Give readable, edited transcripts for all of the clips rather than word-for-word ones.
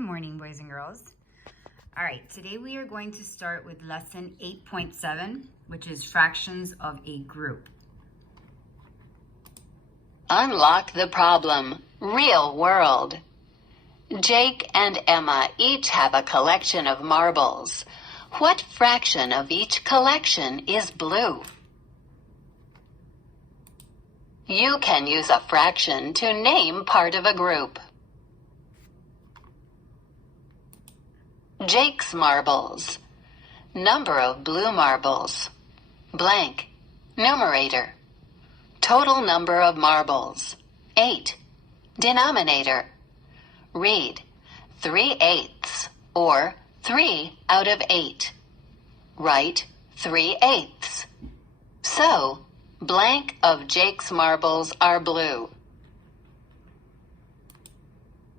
morning, boys and girls. All right, today we are going to start with lesson 8.7, which is fractions of a group. Unlock the problem. Real world. Jake and Emma each have a collection of marbles. What fraction of each collection is blue? You can use a fraction to name part of a group. Jake's marbles. Number of blue marbles. Blank. Numerator. Total number of marbles. 8. Denominator. Read 3/8 or 3 out of 8. Write 3/8. So, blank of Jake's marbles are blue.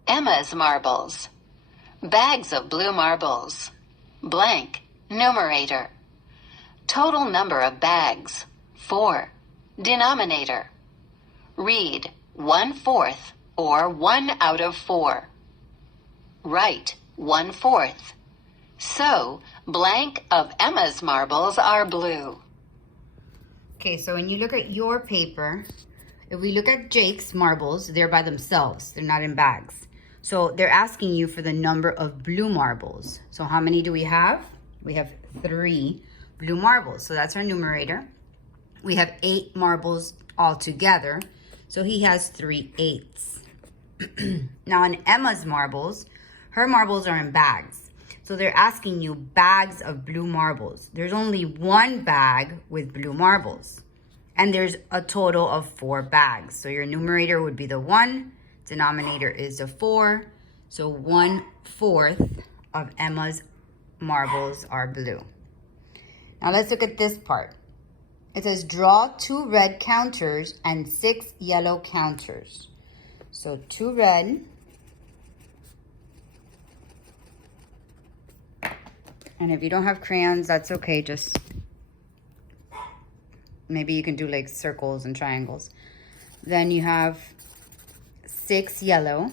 Emma's marbles. Bags of blue marbles. Blank. Numerator. Total number of bags. 4. Denominator. Read 1/4 or 1 out of 4. Write 1/4. So, blank of Emma's marbles are blue. Okay, so when you look at your paper, if we look at Jake's marbles, they're by themselves. They're not in bags. So they're asking you for the number of blue marbles. So how many do we have? We have 3 blue marbles. So that's our numerator. We have 8 marbles all together. So he has 3/8. Now on Emma's marbles, her marbles are in bags. So they're asking you bags of blue marbles. There's only 1 bag with blue marbles. And there's a total of 4 bags. So your numerator would be the 1. Denominator is a 4. So 1/4 of Emma's marbles are blue. Now let's look at this part. It says draw 2 red counters and 6 yellow counters. So 2 red and if you don't have crayons, that's okay. Just maybe you can do like circles and triangles. Then you have 6 yellow.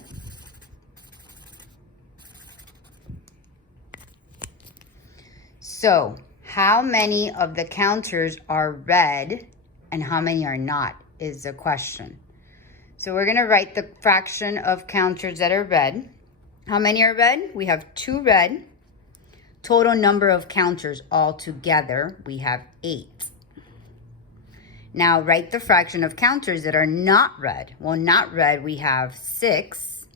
So how many of the counters are red and how many are not is the question. So we're going to write the fraction of counters that are red. How many are red? We have 2 red. Total number of counters all together, we have 8. Now write the fraction of counters that are not red. Well, not red, we have 6.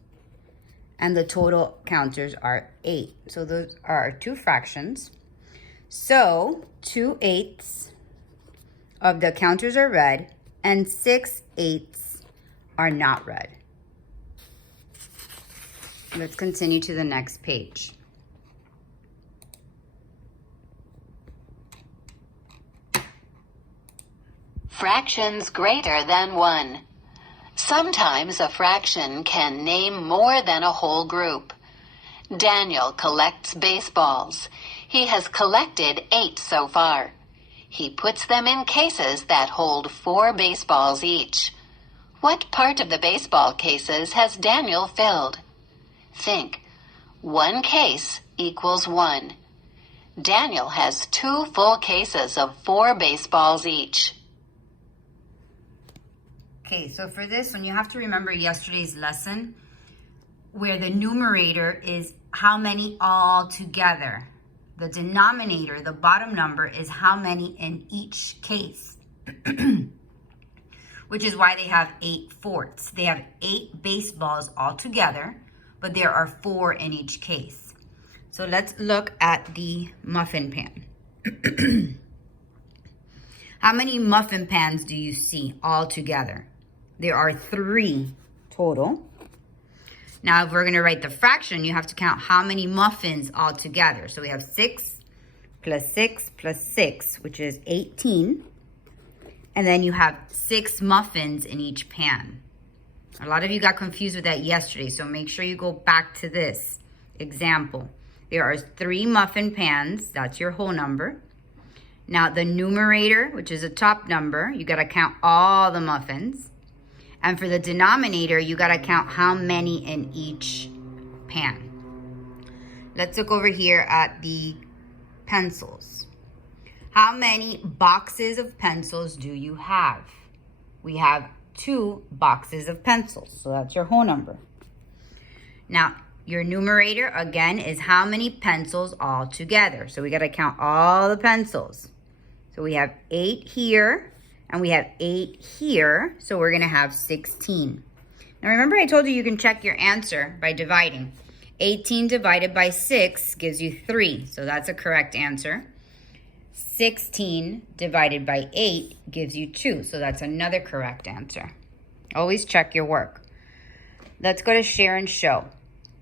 And the total counters are 8. So those are our 2 fractions. So 2/8 of the counters are red and 6/8 are not red. Let's continue to the next page. Fractions greater than 1. Sometimes a fraction can name more than a whole group. Daniel collects baseballs. He has collected 8 so far. He puts them in cases that hold 4 baseballs each. What part of the baseball cases has Daniel filled? Think. 1 case equals 1. Daniel has 2 full cases of 4 baseballs each. Okay, so for this one, you have to remember yesterday's lesson where the numerator is how many all together. The denominator, the bottom number, is how many in each case, which is why they have 8/4. They have 8 baseballs all together, but there are 4 in each case. So let's look at the muffin pan. How many muffin pans do you see all together? There are 3 total. Now, if we're going to write the fraction, you have to count how many muffins all together. So we have 6 plus 6 plus 6, which is 18. And then you have 6 muffins in each pan. A lot of you got confused with that yesterday, so make sure you go back to this example. There are 3 muffin pans. That's your whole number. Now, the numerator, which is the top number, you got to count all the muffins. And for the denominator, you got to count how many in each pan. Let's look over here at the pencils. How many boxes of pencils do you have? We have 2 boxes of pencils, so that's your whole number. Now, your numerator, again, is how many pencils all together. So we got to count all the pencils. So we have 8 here, and we have 8 here, so we're going to have 16. Now, remember I told you you can check your answer by dividing. 18 divided by 6 gives you 3, so that's a correct answer. 16 divided by 8 gives you 2, so that's another correct answer. Always check your work. Let's go to share and show.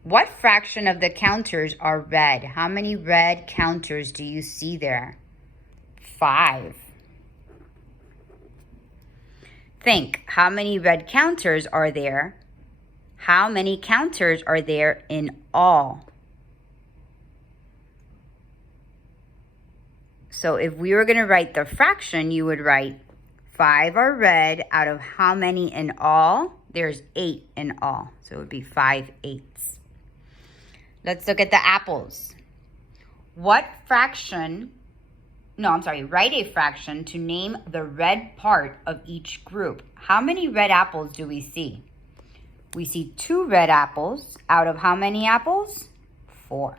What fraction of the counters are red? How many red counters do you see there? 5. Think, how many red counters are there? How many counters are there in all? So if we were going to write the fraction, you would write 5 are red out of how many in all? There's 8 in all. So it would be 5/8. Let's look at the apples. Write a fraction to name the red part of each group. How many red apples do we see? We see 2 red apples out of how many apples? 4.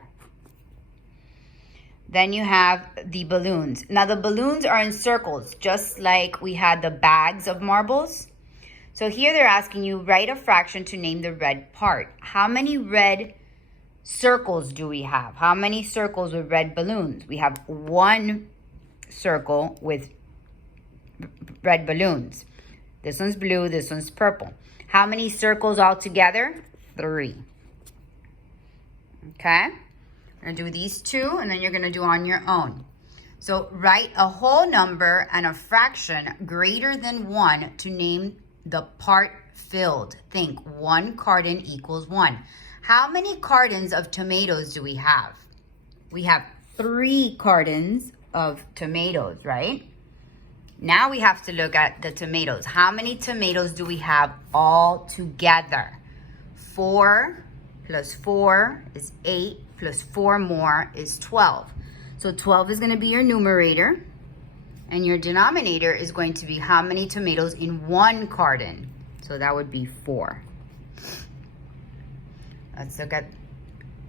Then you have the balloons. Now the balloons are in circles, just like we had the bags of marbles. So here they're asking you, write a fraction to name the red part. How many red circles do we have? How many circles with red balloons? We have 1 circle with red balloons. This one's blue, this one's purple. How many circles altogether? 3. Okay? We're going to do these 2, and then you're going to do on your own. So write a whole number and a fraction greater than 1 to name the part filled. Think 1 carton equals 1. How many cartons of tomatoes do we have? We have 3 cartons of tomatoes, right? Now we have to look at the tomatoes. How many tomatoes do we have all together? 4 plus 4 is 8, plus 4 more is 12. So 12 is going to be your numerator, and your denominator is going to be how many tomatoes in 1 carton. So that would be 4. Let's look at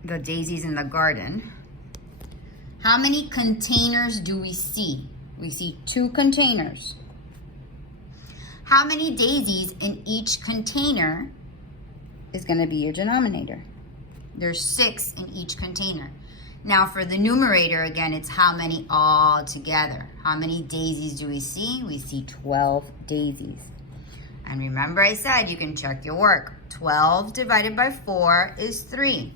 the daisies in the garden. How many containers do we see? We see 2 containers. How many daisies in each container is going to be your denominator? There's 6 in each container. Now for the numerator, again, it's how many all together. How many daisies do we see? We see 12 daisies. And remember I said you can check your work. 12 divided by 4 is 3.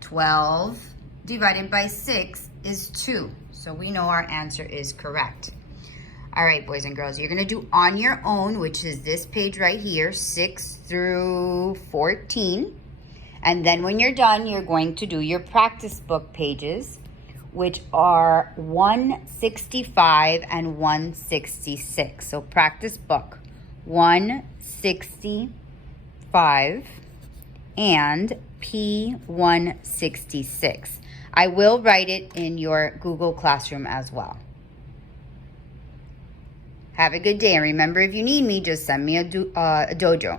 12 divided by 6 is 2. So we know our answer is correct. All right, boys and girls, you're going to do on your own, which is this page right here, 6 through 14. And then when you're done, you're going to do your practice book pages, which are 165 and 166. So practice book 165 and P166. I will write it in your Google Classroom as well. Have a good day. And remember, if you need me, just send me a dojo.